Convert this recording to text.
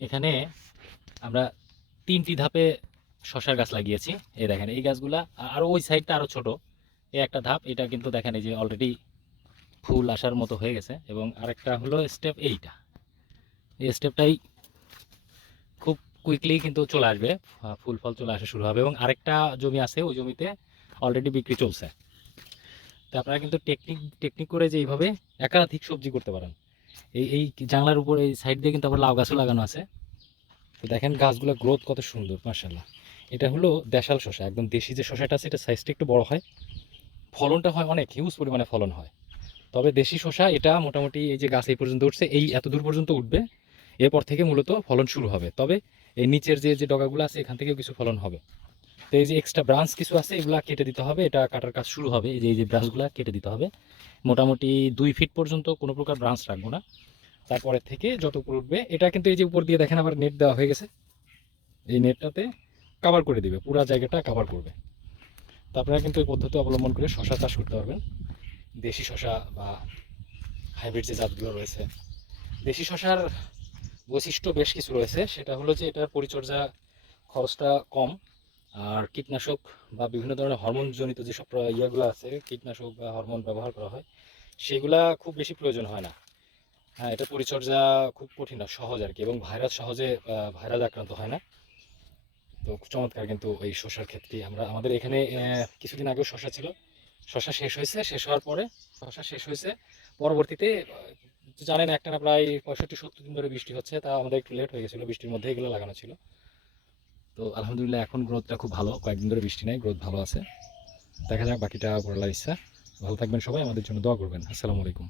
এখানে আমরা তিনটি ধাপে শশার গাছ লাগিয়েছি। এই দেখেন, এই গাছগুলা আ- আরও ওই সাইডটা আরও ছোট। এই একটা ধাপ, এটা কিন্তু দেখেন এই যে অলরেডি ফুল আসার মতো হয়ে গেছে এবং আরেকটা হলো স্টেপ এইটা। এই স্টেপটাই খুব কুইকলি কিন্তু চলে আসবে ফুল ফল চলে আসা শুরু হবে এবং আরেকটা জমি আছে, ওই জমিতে অলরেডি বিক্রি চলছে। তো আপনারা কিন্তু টেকনিক টেকনিক করে যে এইভাবে একাধিক সবজি করতে পারেন। এই এই জানলার উপর, এই সাইড দিয়ে কিন্তু আবার লাউ গাছও লাগানো আছে। তো দেখেন গাছগুলো গ্রোথ কত সুন্দর মার্শাল্লাহ এটা হলো দেশাল শশা একদম দেশি যে শশাটা আছে, এটা সাইজটা একটু বড় হয়। ফলনটা হয় অনেক হিউজ পরিমাণে ফলন হয়। তবে দেশি শশা এটা মোটামুটি এই যে গাছ এই পর্যন্ত উঠছে, এই এত দূর পর্যন্ত উঠবে, এরপর থেকে মূলত ফলন শুরু হবে। তবে এই নিচের যে যে ডগাগুলো আছে, এখান থেকেও কিছু ফলন হবে। তো এই যে এক্সট্রা ব্রাঞ্চ কিছু আছে, এগুলা কেটে দিতে হবে। এটা কাটার কাজ শুরু হবে। এই যে এই যে ব্রাঞ্চগুলো কেটে দিতে হবে। মোটামুটি দুই ফিট পর্যন্ত কোনো প্রকার ব্রাঞ্চ রাখব না। তারপরে থেকে যত উপর উঠবে, এটা কিন্তু এই যে উপর দিয়ে দেখেন আবার নেট দেওয়া হয়ে গেছে। এই নেটটাতে কাভার করে দিবে। পুরো জায়গাটা কাভার করবে। তো আপনারা কিন্তু এই পদ্ধতি অবলম্বন করে শশা চাষ করতে পারবেন। দেশি শশা বা হাইব্রিড যে জাতগুলো রয়েছে। দেশি শশার বৈশিষ্ট্য বেশ কিছু রয়েছে। সেটা হলো যে, এটার পরিচর্যা খরচটা কম। আর কীটনাশক বা বিভিন্ন ধরনের হরমোনজনিত যেসব ইয়েগুলো আছে, কীটনাশক বা হরমোন ব্যবহার করা হয়, সেগুলা খুব বেশি প্রয়োজন হয় না। হ্যাঁ এটা পরিচর্যা খুব কঠিন না সহজ আর কি, এবং ভাইরাস সহজে ভাইরাস আক্রান্ত হয় না। তো চমৎকার কিন্তু এই শশার ক্ষেত্রে আমরা, আমাদের এখানে কিছুদিন আগেও শশা ছিল। শশা শেষ হয়েছে, শেষ হওয়ার পরে শশা শেষ হয়েছে। পরবর্তীতে জানেন একটানা প্রায় পঁয়ষট্টি সত্তর দিন ধরে বৃষ্টি হচ্ছে, তা আমাদের একটু লেট হয়ে গেছিল, বৃষ্টির মধ্যে এগুলো লাগানো ছিল। তো আলহামদুলিল্লাহ এখন গ্রোথটা খুব ভালো। কয়েকদিন ধরে বৃষ্টি নেই, গ্রোথ ভালো আছে। দেখা যাক, বাকিটা পড়লার ইচ্ছা। ভালো থাকবেন সবাই, আমাদের জন্য দোয়া করবেন। আসসালামু আলাইকুম।